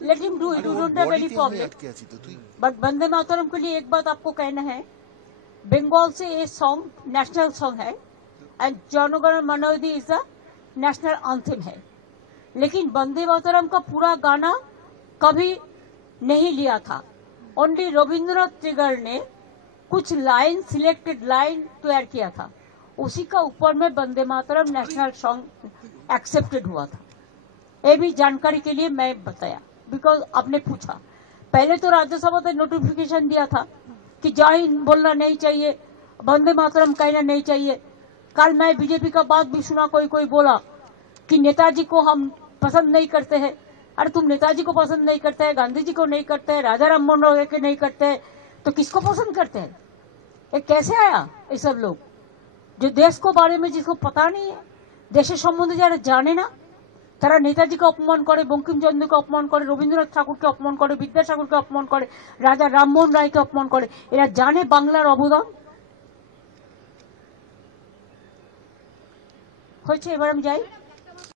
Let him do it. You don't have any problem. But Vande Mataram के लिए एक बात आपको कहना है, बंगाल से ये सॉन्ग नेशनल सॉन्ग है एंड जनगण मन अधि इज द नेशनल एंथम है, लेकिन वंदे मातरम का पूरा गाना कभी नहीं लिया था। ओनली रविंद्रनाथ टैगोर ने कुछ लाइन, सिलेक्टेड लाइन तैयार किया था, उसी का ऊपर में Vande Mataram national song accepted हुआ था। ये भी जानकारी के लिए मैं बताया, बिकॉज आपने पूछा। पहले तो राज्यसभा ने नोटिफिकेशन दिया था कि जय हिंद बोलना नहीं चाहिए, वंदे मातरम कहना नहीं चाहिए। कल मैं बीजेपी का बात भी सुना, कोई कोई बोला कि नेताजी को हम पसंद नहीं करते हैं। अरे तुम नेताजी को पसंद नहीं करते हैं, गांधी जी को नहीं करते हैं, राजा राम मोहन राय के नहीं करते हैं, तो किसको पसंद करते हैं? ये कैसे आया? ये सब लोग जो देश को बारे में जिसको पता नहीं है, देशेर सम्बन्धे যারা জানে না, তারা নেতাজিকে অপমান করে, বঙ্কিমচন্দ্রকে অপমান করে, রবীন্দ্রনাথ ঠাকুরকে অপমান করে, বিদ্যাসাগরকে অপমান করে, রাজা রামমোহন রায়কে অপমান করে। এরা জানে বাংলার অবদান হয়েছে। এবার আমি যাই।